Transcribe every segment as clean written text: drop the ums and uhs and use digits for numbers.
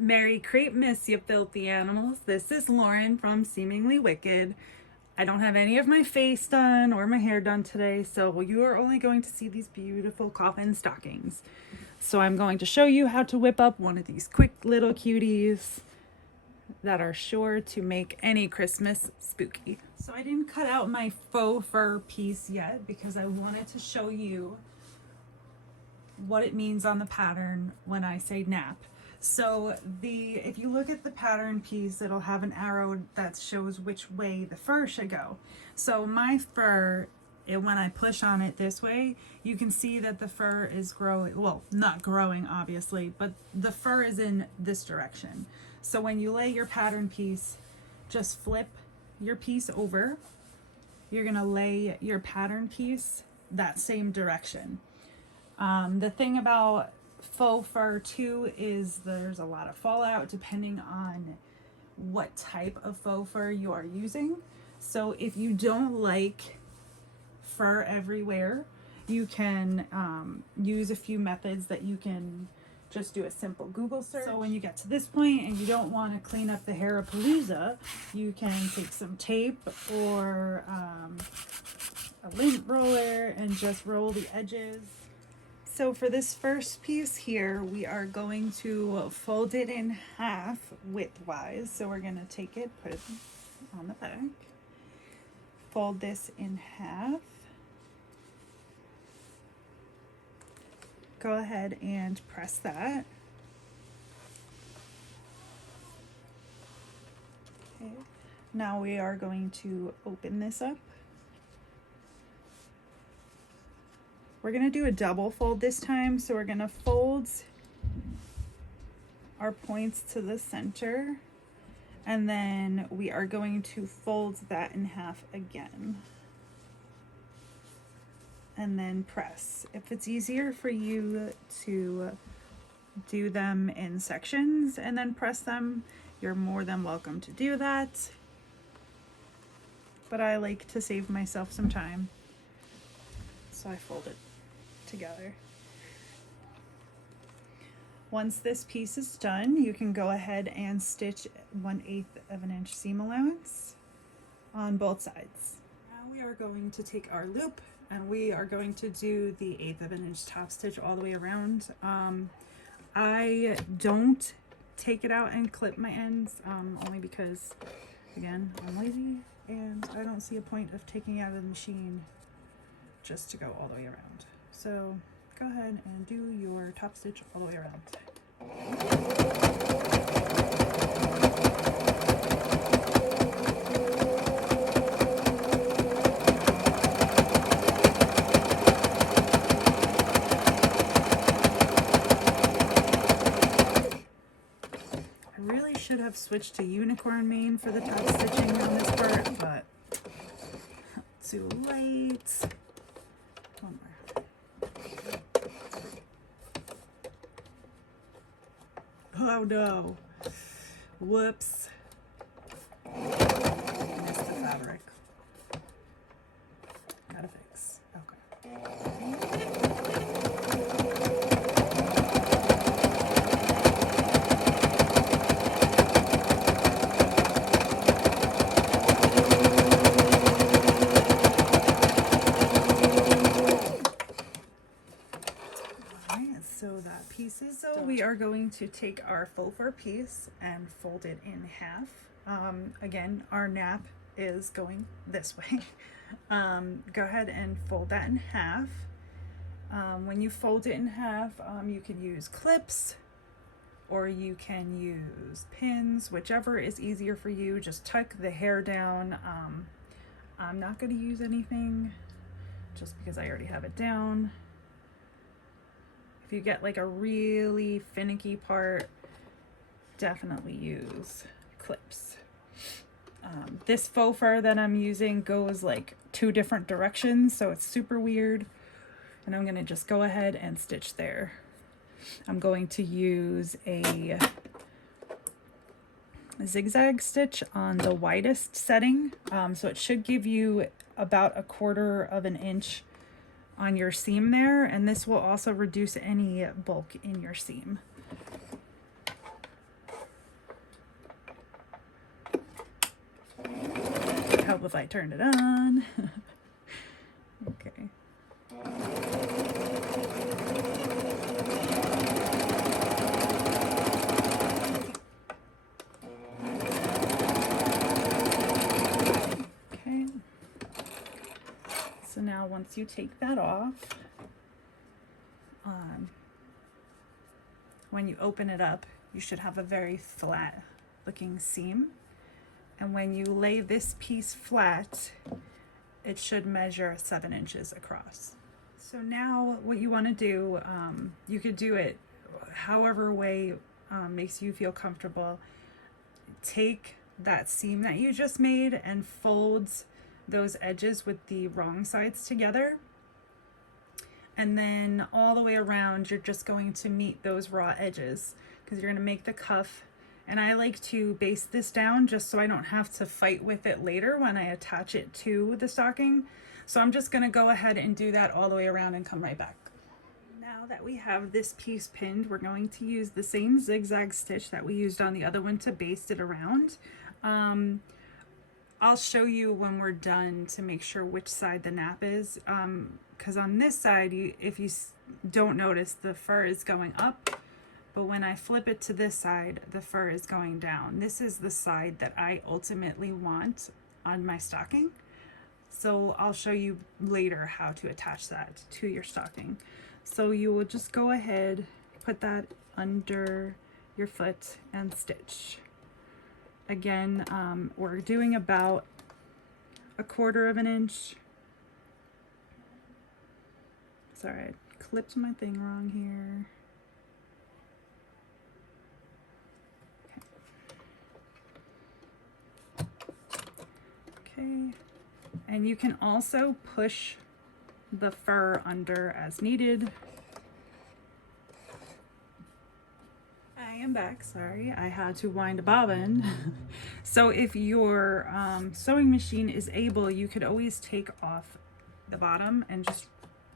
Merry Creepmas, you filthy animals. This is Lauren from Seemingly Wicked. I don't have any of my face done or my hair done today, so you are only going to see these beautiful coffin stockings. So I'm going to show you how to whip up one of these quick little cuties that are sure to make any Christmas spooky. So I didn't cut out my faux fur piece yet because I wanted to show you what it means on the pattern when I say nap. So if you look at the pattern piece, it'll have an arrow that shows which way the fur should go. So my fur, when I push on it this way, you can see that the fur is growing, well, not growing obviously, but the fur is in this direction. So when you lay your pattern piece, just flip your piece over. You're gonna lay your pattern piece that same direction. The thing about faux fur too is there's a lot of fallout depending on what type of faux fur you are using. So if you don't like fur everywhere, you can use a few methods that you can just do a simple Google search. So when you get to this point and you don't want to clean up the Harapalooza, you can take some tape or a lint roller and just roll the edges. So for this first piece here, we are going to fold it in half widthwise. So we're going to take it, put it on the back, fold this in half. Go ahead and press that. Okay. Now we are going to open this up. We're going to do a double fold this time, so we're going to fold our points to the center, and then we are going to fold that in half again, and then press. If it's easier for you to do them in sections and then press them, you're more than welcome to do that, but I like to save myself some time, so I fold it together. Once this piece is done, you can go ahead and stitch 1/8 of an inch seam allowance on both sides. Now we are going to take our loop and we are going to do the 1/8 of an inch top stitch all the way around. I don't take it out and clip my ends, only because, again, I'm lazy and I don't see a point of taking it out of the machine just to go all the way around. So go ahead and do your top stitch all the way around. I really should have switched to unicorn mane for the top stitching on this part, but too late. One more. Oh no. Whoops. Missed the fabric. Gotta fix. Okay. So we are going to take our faux fur piece and fold it in half. Again, our nap is going this way. Go ahead and fold that in half. When you fold it in half, you can use clips or you can use pins, whichever is easier for you. Just tuck the hair down. I'm not going to use anything just because I already have it down. If you get like a really finicky part, definitely use clips. This faux fur that I'm using goes like 2 different directions, so it's super weird. And I'm gonna just go ahead and stitch there. I'm going to use a zigzag stitch on the widest setting. So it should give you about 1/4 of an inch on your seam there, and this will also reduce any bulk in your seam. help if I turned it on. Okay. Okay. So now once you take that off, when you open it up, you should have a very flat looking seam. And when you lay this piece flat, it should measure 7 inches across. So now what you want to do, you could do it however way makes you feel comfortable. Take that seam that you just made and folds those edges with the wrong sides together. And then all the way around, you're just going to meet those raw edges because you're going to make the cuff. And I like to base this down just so I don't have to fight with it later when I attach it to the stocking. So I'm just going to go ahead and do that all the way around and come right back. Now that we have this piece pinned, we're going to use the same zigzag stitch that we used on the other one to baste it around. I'll show you when we're done to make sure which side the nap is. Because on this side, if you don't notice, the fur is going up, but when I flip it to this side, the fur is going down. This is the side that I ultimately want on my stocking. So I'll show you later how to attach that to your stocking. So you will just go ahead, put that under your foot and stitch. Again, we're doing about 1/4 of an inch. Sorry, I clipped my thing wrong here. Okay, and you can also push the fur under as needed. I am back, sorry, I had to wind a bobbin. So if your sewing machine is able, you could always take off the bottom and just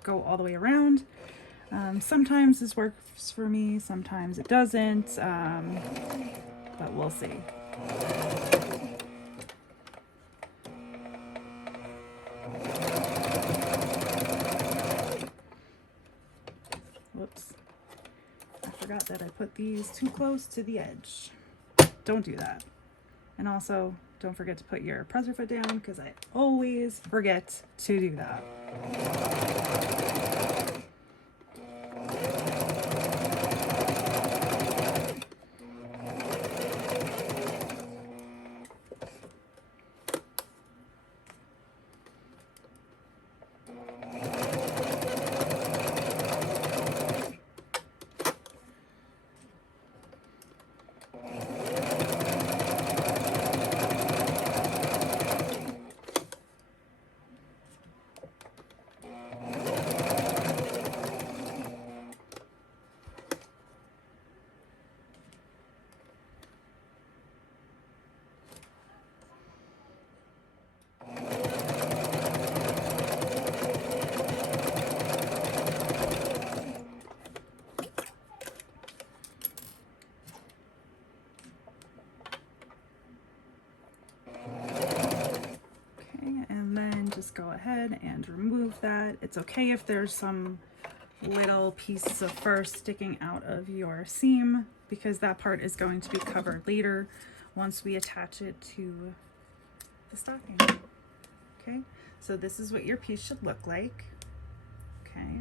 go all the way around. Sometimes this works for me, sometimes it doesn't, but we'll see. Whoops. I forgot that I put these too close to the edge. Don't do that. And also, don't forget to put your presser foot down because I always forget to do that. Just go ahead and remove that. It's okay if there's some little pieces of fur sticking out of your seam because that part is going to be covered later once we attach it to the stocking. Okay, so this is what your piece should look like. Okay,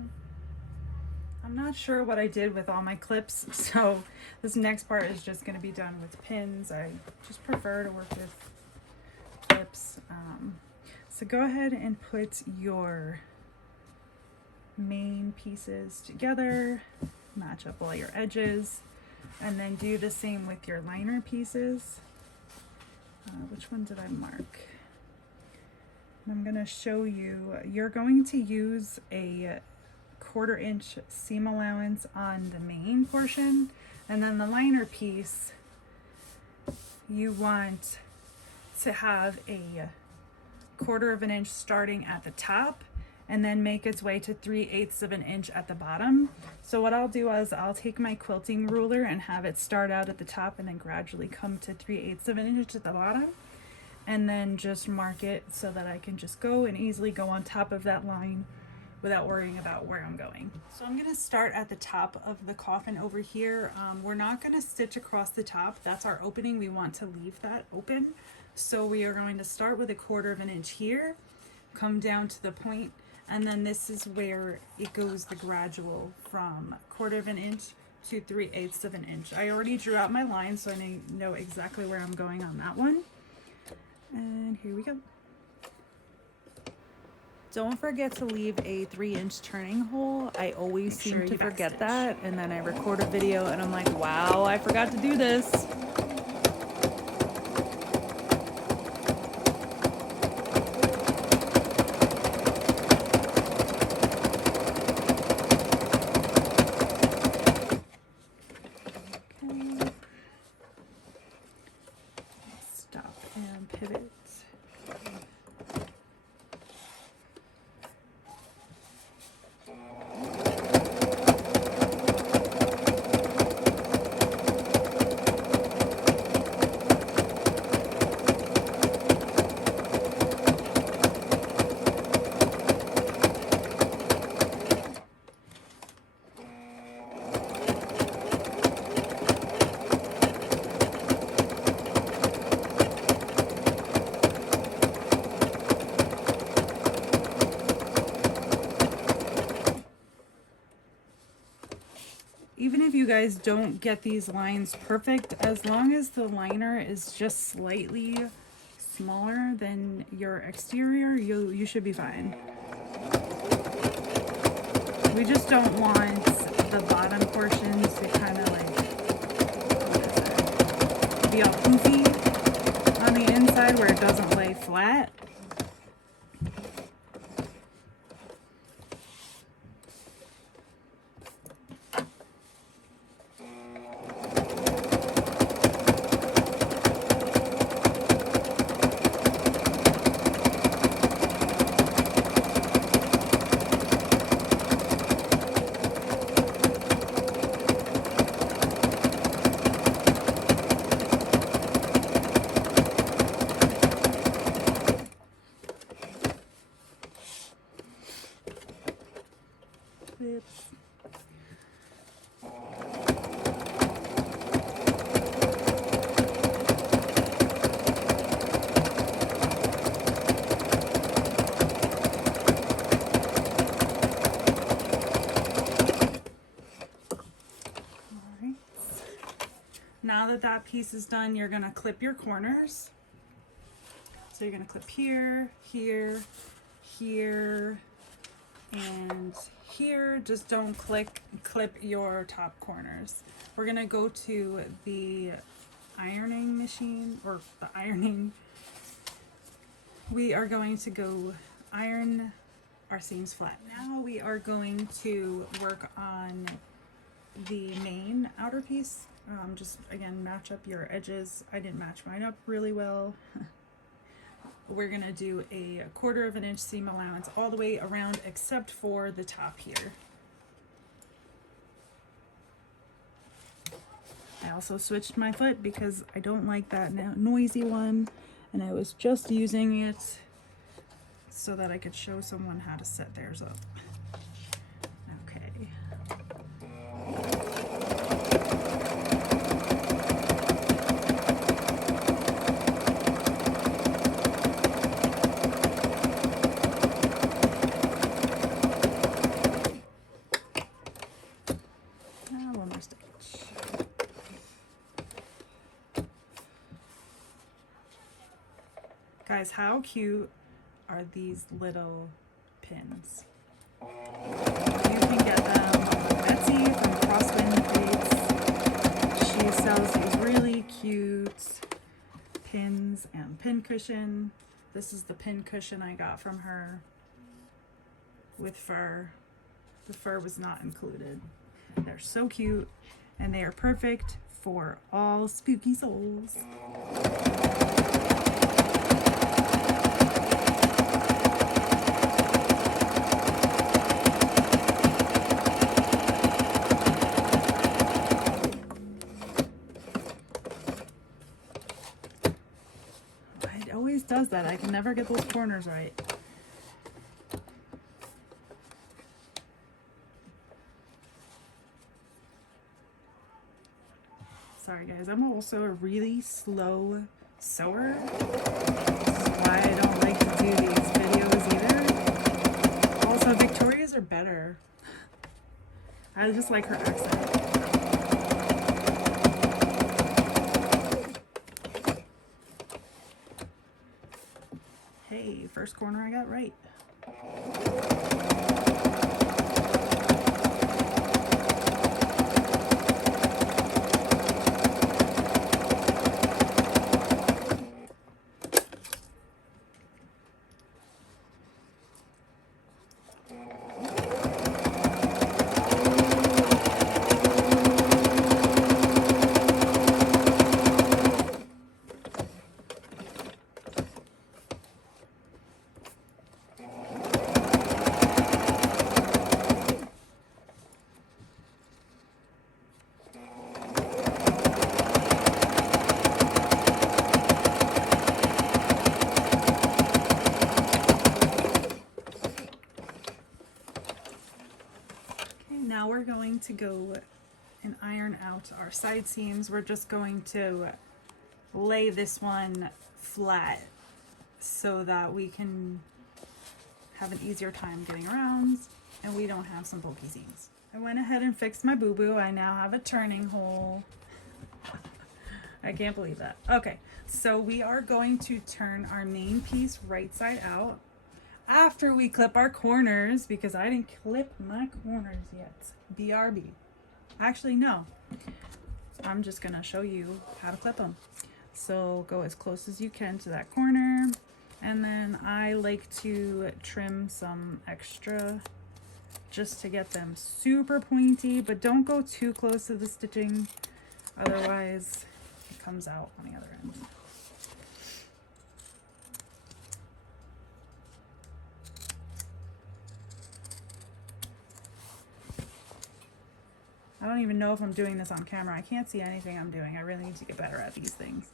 I'm not sure what I did with all my clips, so this next part is just going to be done with pins. I just prefer to work with clips. So go ahead and put your main pieces together, match up all your edges, and then do the same with your liner pieces. Which one did I mark? I'm going to show you. You're going to use a 1/4 inch seam allowance on the main portion, and then the liner piece you want to have a 1/4 of an inch starting at the top and then make its way to 3/8 of an inch at the bottom. So what I'll do is I'll take my quilting ruler and have it start out at the top and then gradually come to 3/8 of an inch at the bottom. and then just mark it so that I can just go and easily go on top of that line without worrying about where I'm going. So I'm gonna start at the top of the coffin over here. We're not gonna stitch across the top. That's our opening. We want to leave that open. So we are going to start with 1/4 of an inch here, come down to the point, and then this is where it goes the gradual from 1/4 of an inch to 3/8 of an inch. I already drew out my line, so I know exactly where I'm going on that one. And here we go. Don't forget to leave a 3-inch turning hole. I always seem to forget that, and then I record a video and I'm like, wow, I forgot to do this. Okay. Stop and pivot. Even if you guys don't get these lines perfect, as long as the liner is just slightly smaller than your exterior, you should be fine. We just don't want the bottom portion to kind of like, be all poofy on the inside where it doesn't lay flat. Now that that piece is done, you're gonna clip your corners. So you're gonna clip here, here, here, and here. Just don't clip your top corners. We're gonna go to the ironing machine, or the ironing. We are going to go iron our seams flat. Now we are going to work on the main outer piece. Just again, match up your edges. I didn't match mine up really well. We're gonna do a 1/4 of an inch seam allowance all the way around except for the top here. I also switched my foot because I don't like that noisy one, and I was just using it so that I could show someone how to set theirs up. Okay. One more stitch. Guys, how cute are these little pins? You can get them on Etsy from Crosswind Plates. She sells these really cute pins and pin cushion. This is the pin cushion I got from her with fur. The fur was not included. They're so cute, and they are perfect for all spooky souls. always does that. I can never get those corners right. Sorry guys, I'm also a really slow sewer. That's why I don't like to do these videos either. Also, Victoria's are better. I just like her accent. Hey, first corner I got right. Now we're going to go and iron out our side seams. We're just going to lay this one flat so that we can have an easier time getting around and we don't have some bulky seams. I went ahead and fixed my boo-boo. I now have a turning hole. I can't believe that. Okay, so we are going to turn our main piece right side out after we clip our corners, because I didn't clip my corners yet. BRB. Actually, no. I'm just gonna show you how to clip them. So go as close as you can to that corner, and then I like to trim some extra just to get them super pointy, but don't go too close to the stitching, otherwise it comes out on the other end. I don't even know if I'm doing this on camera. I can't see anything I'm doing. I really need to get better at these things.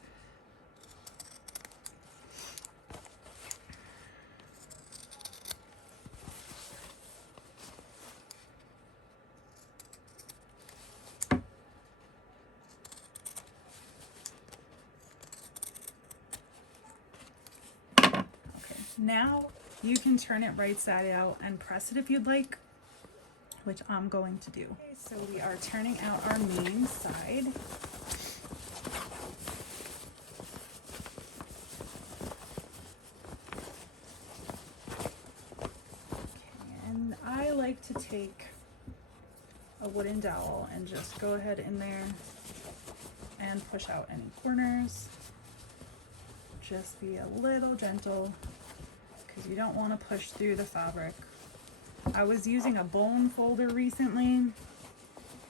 Okay, now you can turn it right side out and press it if you'd like, which I'm going to do. Okay, so we are turning out our main side. Okay, and I like to take a wooden dowel and just go ahead in there and push out any corners. Just be a little gentle because you don't want to push through the fabric. I was using a bone folder recently.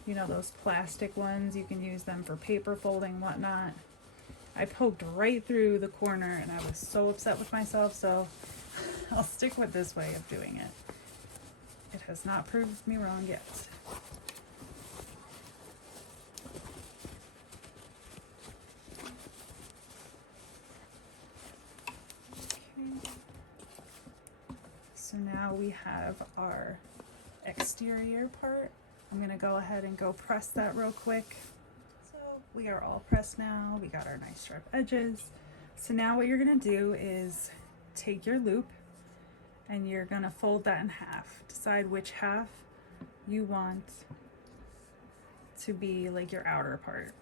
You know, those plastic ones, you can use them for paper folding, whatnot. I poked right through the corner and I was so upset with myself, so I'll stick with this way of doing it. It has not proved me wrong yet. Okay. So now we have our exterior part. I'm going to go ahead and go press that real quick. So we are all pressed now. We got our nice sharp edges. So now what you're going to do is take your loop and you're going to fold that in half. Decide which half you want to be like your outer part.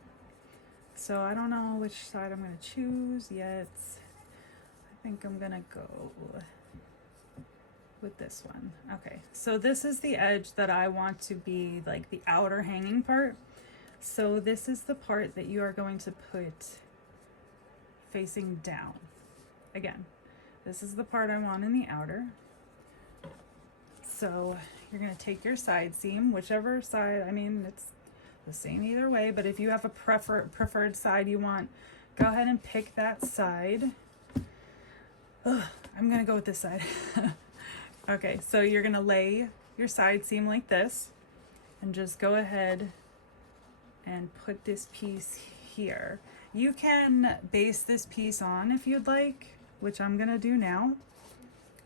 So I don't know which side I'm going to choose yet. I think I'm going to go with this one. Okay, so this is the edge that I want to be like the outer hanging part. So this is the part that you are going to put facing down. Again, this is the part I want in the outer. So you're going to take your side seam, whichever side, I mean, it's the same either way, but if you have a preferred side you want, go ahead and pick that side. Ugh, I'm going to go with this side. Okay, so you're gonna lay your side seam like this and just go ahead and put this piece here. You can base this piece on if you'd like, which I'm gonna do now,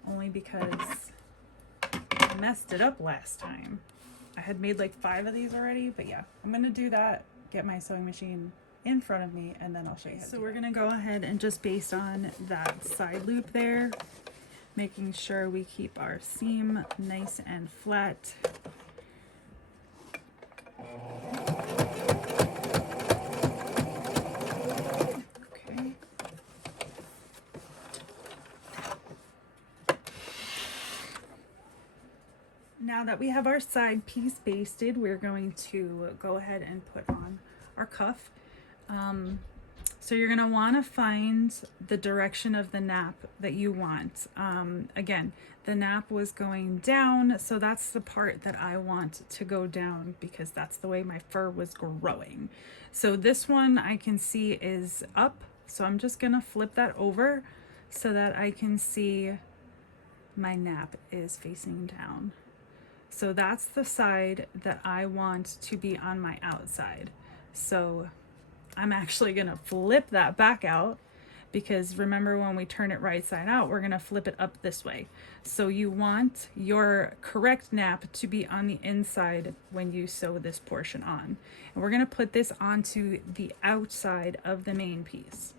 only because I messed it up last time. I had made like 5 of these already, but yeah, I'm gonna do that, get my sewing machine in front of me, and then I'll show you how to do that. So we're gonna go ahead and just based on that side loop there, making sure we keep our seam nice and flat. Okay. Now that we have our side piece basted, we're going to go ahead and put on our cuff. So you're gonna wanna find the direction of the nap that you want. Again, the nap was going down, so that's the part that I want to go down because that's the way my fur was growing. So this one I can see is up, so I'm just gonna flip that over so that I can see my nap is facing down. So that's the side that I want to be on my outside. So I'm actually gonna flip that back out because remember when we turn it right side out, we're gonna flip it up this way. So you want your correct nap to be on the inside when you sew this portion on. And we're gonna put this onto the outside of the main piece.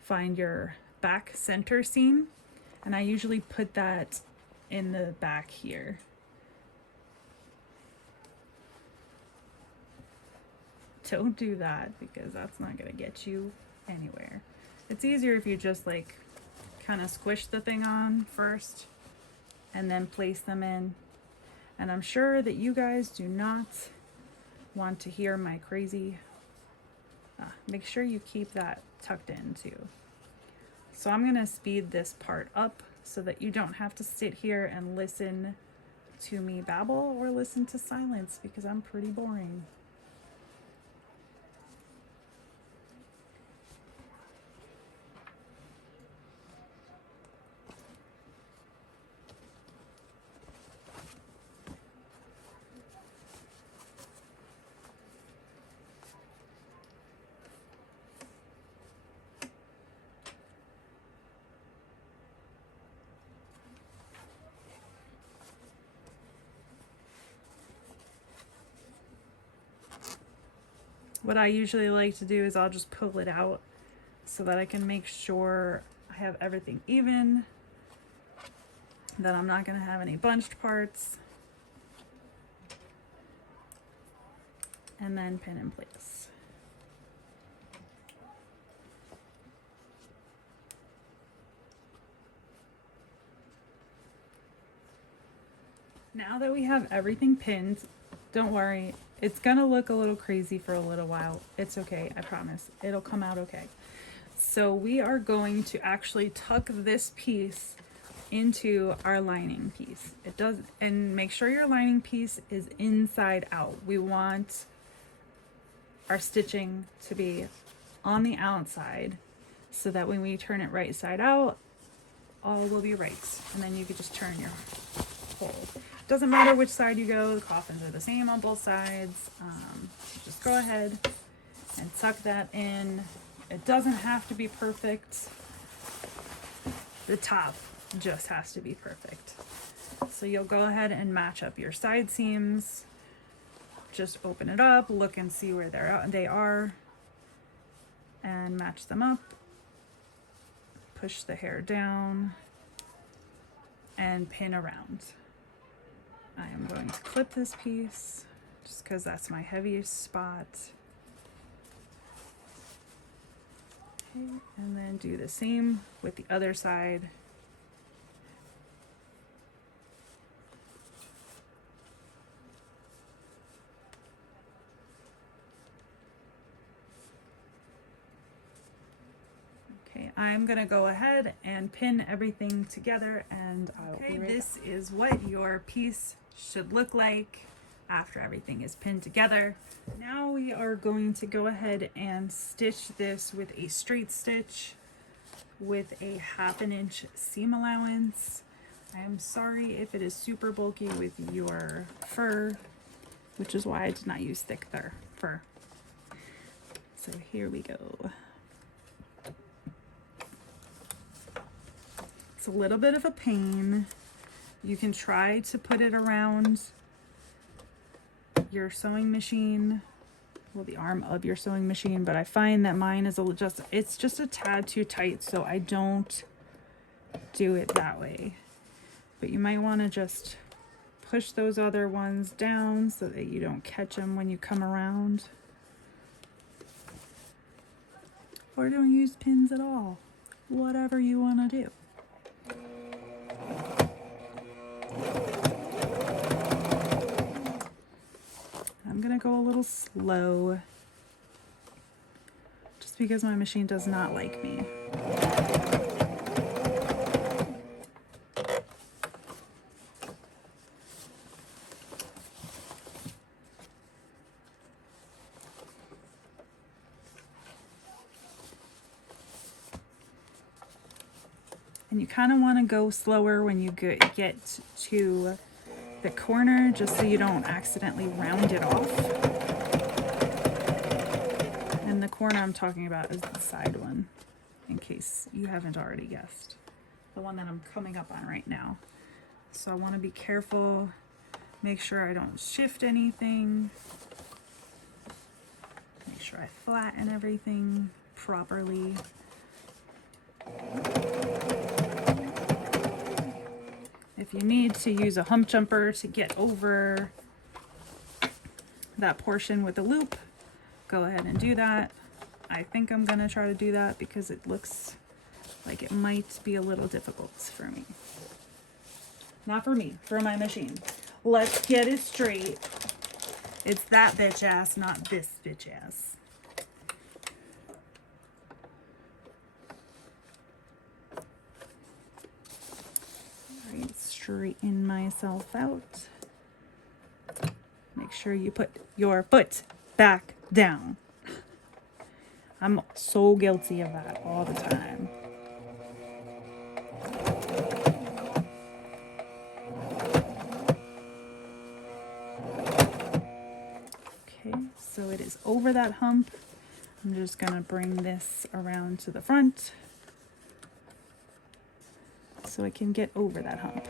Find your back center seam, and I usually put that in the back here. Don't do that because that's not gonna get you anywhere. It's easier if you just like kind of squish the thing on first and then place them in. And I'm sure that you guys do not want to hear my crazy, make sure you keep that tucked in too. So I'm gonna speed this part up so that you don't have to sit here and listen to me babble or listen to silence because I'm pretty boring. What I usually like to do is I'll just pull it out so that I can make sure I have everything even, that I'm not going to have any bunched parts, and then pin in place. Now that we have everything pinned, don't worry, it's gonna look a little crazy for a little while. It's okay, I promise. It'll come out okay. So we are going to actually tuck this piece into our lining piece. It does, and make sure your lining piece is inside out. We want our stitching to be on the outside so that when we turn it right side out, all will be right. And then you could just turn your hole. Doesn't matter which side you go, the coffins are the same on both sides. Just go ahead and tuck that in. It doesn't have to be perfect. The top just has to be perfect. So you'll go ahead and match up your side seams. Just open it up, look and see where they are, and match them up. Push the hair down and pin around. I am going to clip this piece just because that's my heaviest spot. Okay, and then do the same with the other side. Okay, I'm gonna go ahead and pin everything together, and I'll be right back. This is what your piece should look like after everything is pinned together. Now we are going to go ahead and stitch this with a straight stitch with a 1/2 inch seam allowance. I am sorry if it is super bulky with your fur, which is why I did not use thick fur. So here we go. a little bit of a pain. You can try to put it around your sewing machine, well, the arm of your sewing machine, but I find that mine is it's just a tad too tight, so I don't do it that way. But you might want to just push those other ones down so that you don't catch them when you come around. Or don't use pins at all. Whatever you want to do. I'm gonna go a little slow just because my machine does not like me. And you kind of want to go slower when you get to the corner, just so you don't accidentally round it off. And the corner I'm talking about is the side one, in case you haven't already guessed. The one that I'm coming up on right now. So I want to be careful, make sure I don't shift anything, make sure I flatten everything properly. If you need to use a hump jumper to get over that portion with a loop, go ahead and do that. I think I'm gonna try to do that because it looks like it might be a little difficult for me. Not for me, for my machine. Let's get it straight. It's that bitch ass, not this bitch ass. Straighten myself out. Make sure you put your foot back down. I'm so guilty of that all the time. Okay, so it is over that hump. I'm just gonna bring this around to the front so I can get over that hump.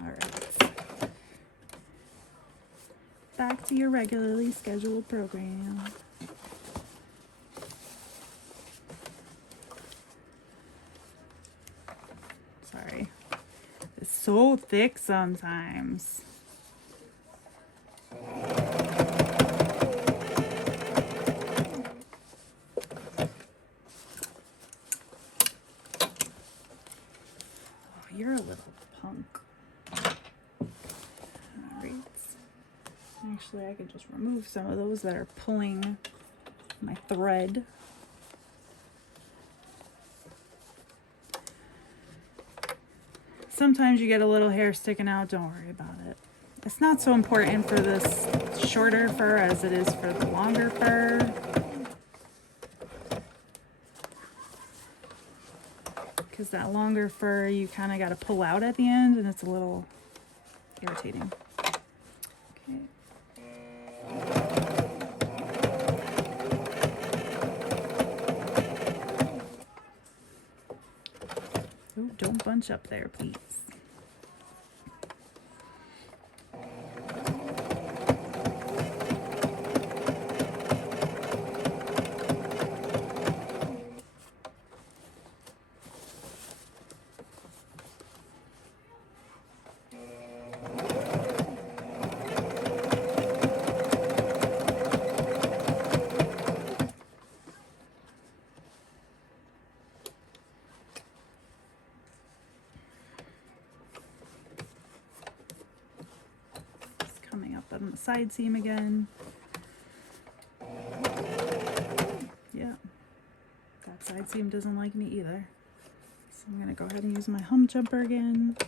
All right. Back to your regularly scheduled program. Sorry. It's so thick sometimes. You're a little punk. Alright. Actually, I could just remove some of those that are pulling my thread. Sometimes you get a little hair sticking out. Don't worry about it. It's not so important for this shorter fur as it is for the longer fur. Because that longer fur you kind of got to pull out at the end, and it's a little irritating. Okay. Oh, don't bunch up there, please. On the side seam again. Yeah, that side seam doesn't like me either. So I'm gonna go ahead and use my hump jumper again.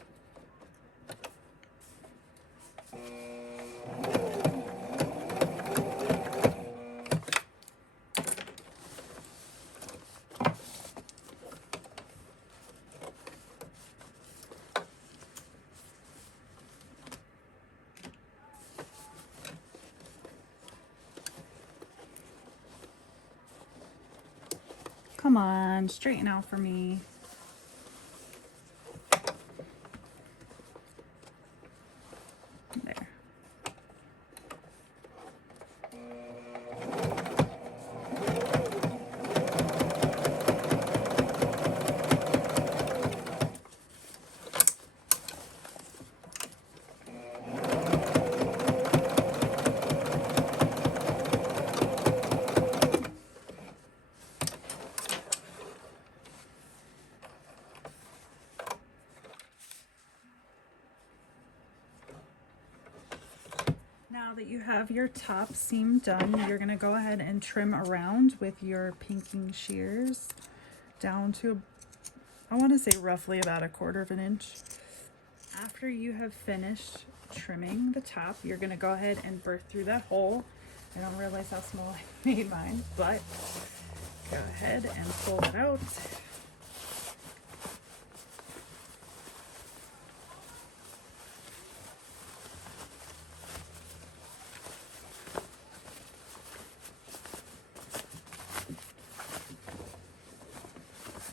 Come on, straighten out for me. There. Now that you have your top seam done, you're going to go ahead and trim around with your pinking shears down to, I want to say roughly about 1/4 of an inch. After you have finished trimming the top, you're going to go ahead and burr through that hole. I don't realize how small I made mine, but go ahead and pull it out.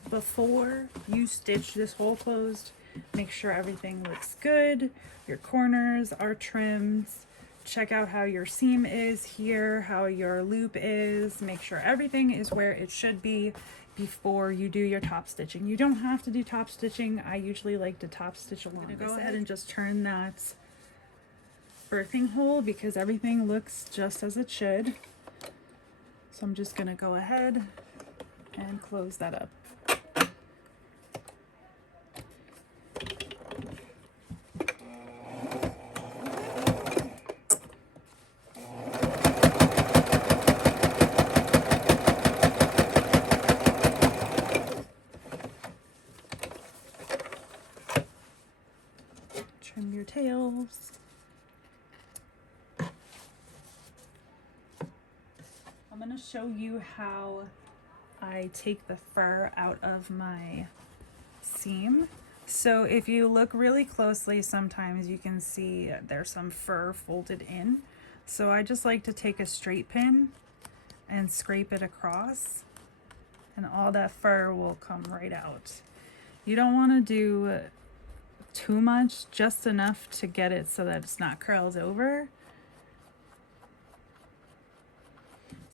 Before you stitch this hole closed, make sure everything looks good. Your corners are trimmed. Check out how your seam is here, how your loop is. Make sure everything is where it should be before you do your top stitching. You don't have to do top stitching. I usually like to top stitch along. I'm gonna go ahead and just turn that birthing hole because everything looks just as it should. So I'm just gonna go ahead and close that up. Trim your tails. I'm going to show you how I take the fur out of my seam. So if you look really closely, sometimes you can see there's some fur folded in. So I just like to take a straight pin and scrape it across, and all that fur will come right out. You don't want to do too much, just enough to get it so that it's not curled over.